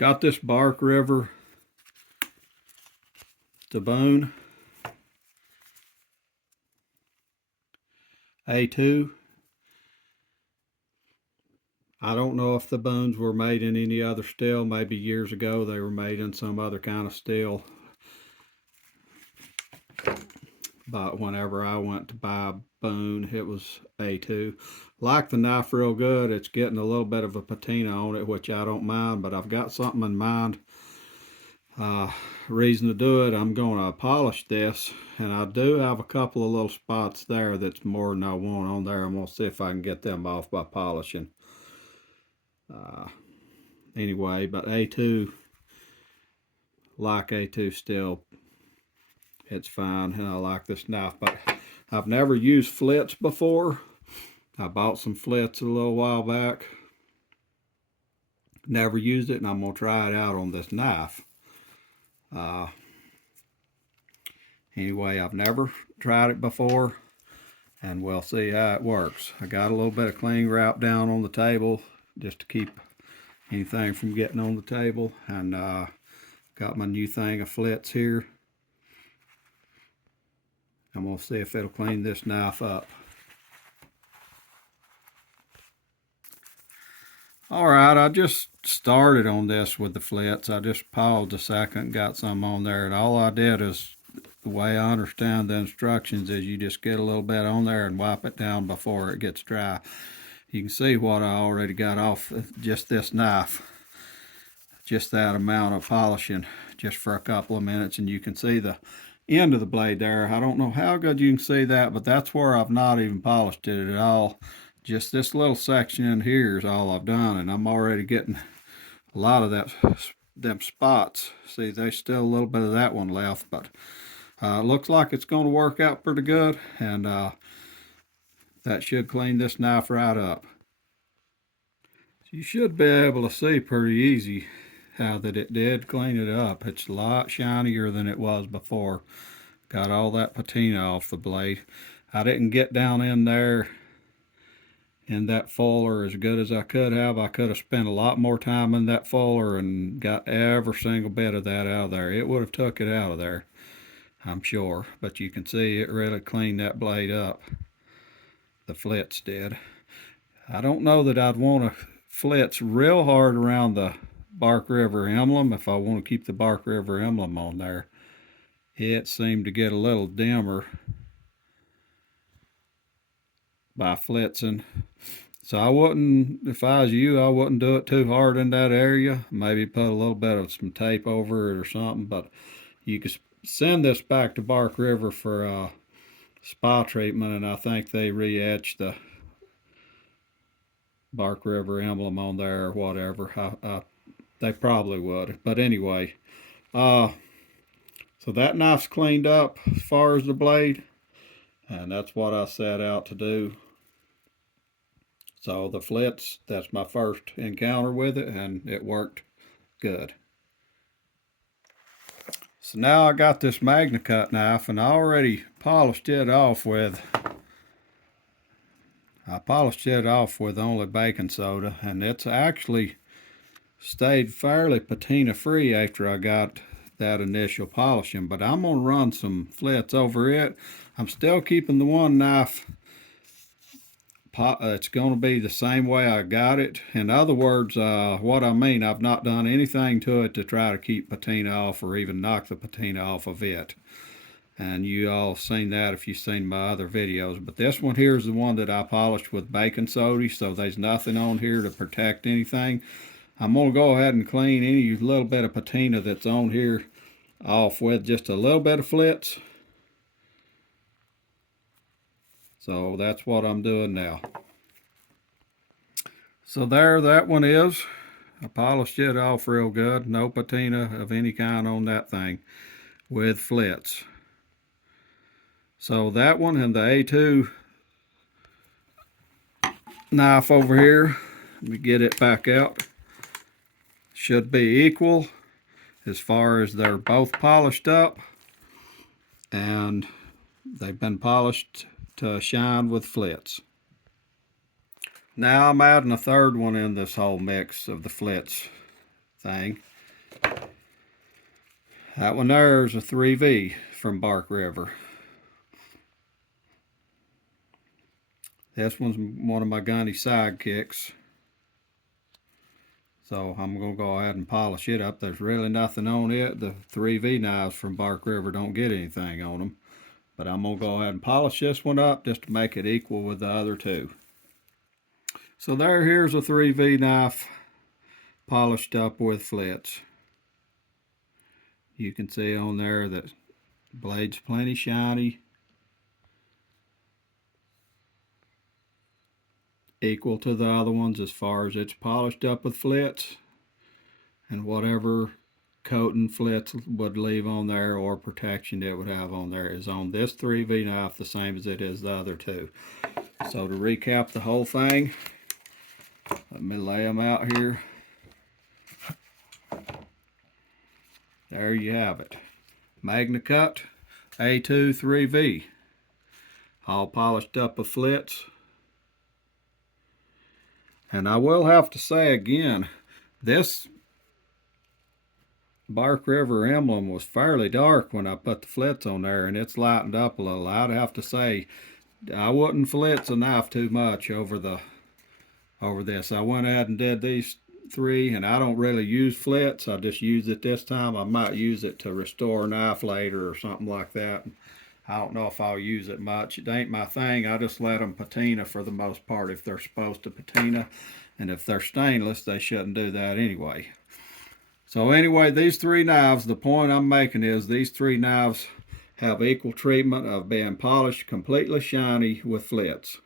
Got this Bark River Taboon A2. I don't know if the boons were made in any other steel. Maybe years ago they were made in some other kind of steel. But whenever I went to buy a boon, it was A2. Like the knife real good. It's getting a little bit of a patina on it, which I don't mind, but I've got something in mind. Reason to do it, I'm going to polish this, and I do have a couple of little spots there that's more than I want on there. I'm going to see if I can get them off by polishing. Anyway, but A2, like A2 still, it's fine, and I like this knife. But I've never used Flitz before. I bought some Flitz a little while back. Never used it, and I'm going to try it out on this knife. Anyway, I've never tried it before, and we'll see how it works. I got a little bit of cling wrap down on the table just to keep anything from getting on the table, and got my new thing of Flitz here. I'm going to see if it'll clean this knife up. Alright, I just started on this with the Flitz. I just paused a second, got some on there, and all I did is, the way I understand the instructions is you just get a little bit on there and wipe it down before it gets dry. You can see what I already got off just this knife. Just that amount of polishing just for a couple of minutes, and you can see the end of the blade there. I don't know how good you can see that, but that's where I've not even polished it at all. Just this little section in here is all I've done, and I'm already getting a lot of them spots. See, there's still a little bit of that one left, but looks like it's going to work out pretty good, and that should clean this knife right up. You should be able to see pretty easy how that it did clean it up. It's a lot shinier than it was before. Got all that patina off the blade. I didn't get down in there in that fuller as good as I could have. I could have spent a lot more time in that fuller and got every single bit of that out of there. It would have took it out of there, I'm sure. But you can see it really cleaned that blade up. The Flitz did. I don't know that I'd want to Flitz real hard around the Bark River emblem if I want to keep the Bark River emblem on there. It seemed to get a little dimmer by flitzing. So I wouldn't, if I was you, I wouldn't do it too hard in that area. Maybe put a little bit of some tape over it or something, but you could send this back to Bark River for spa treatment, and I think they re-etched the Bark River emblem on there or whatever. They probably would, but anyway, so that knife's cleaned up as far as the blade, and that's what I set out to do. So the Flitz, that's my first encounter with it, and it worked good. So now I got this MagnaCut knife, and I already polished it off with only baking soda, and it's actually stayed fairly patina free after I got that initial polishing, but I'm going to run some Flitz over it. I'm still keeping the one knife. It's going to be the same way I got it. In other words, what I mean, I've not done anything to it to try to keep patina off or even knock the patina off of it. And you all seen that if you've seen my other videos. But this one here is the one that I polished with baking soda, so there's nothing on here to protect anything. I'm going to go ahead and clean any little bit of patina that's on here off with just a little bit of Flitz. So that's what I'm doing now. So there that one is. I polished it off real good. No patina of any kind on that thing with Flitz. So that one and the A2 knife over here, let me get it back out, should be equal as far as they're both polished up, and they've been polished to shine with Flitz. Now I'm adding a third one in this whole mix of the Flitz thing. That one there is a 3V from Bark River. This one's one of my gunny sidekicks. So I'm going to go ahead and polish it up. There's really nothing on it. The 3V knives from Bark River don't get anything on them. But I'm going to go ahead and polish this one up just to make it equal with the other two. So here's a 3V knife polished up with Flitz. You can see on there that the blade's plenty shiny. Equal to the other ones as far as it's polished up with Flitz, and whatever coating Flitz would leave on there or protection it would have on there is on this 3V knife the same as it is the other two. So to recap the whole thing, let me lay them out here. There you have it. MagnaCut A2 3V, all polished up with Flitz. And I will have to say again, this Bark River emblem was fairly dark when I put the Flitz on there, and it's lightened up a little. I'd have to say I wouldn't Flitz a knife too much over this. I went ahead and did these three, and I don't really use Flitz. I just use it this time. I might use it to restore a knife later or something like that. I don't know if I'll use it much. It ain't my thing. I just let them patina for the most part if they're supposed to patina. And if they're stainless, they shouldn't do that anyway. So anyway, these three knives, the point I'm making is these three knives have equal treatment of being polished completely shiny with Flitz.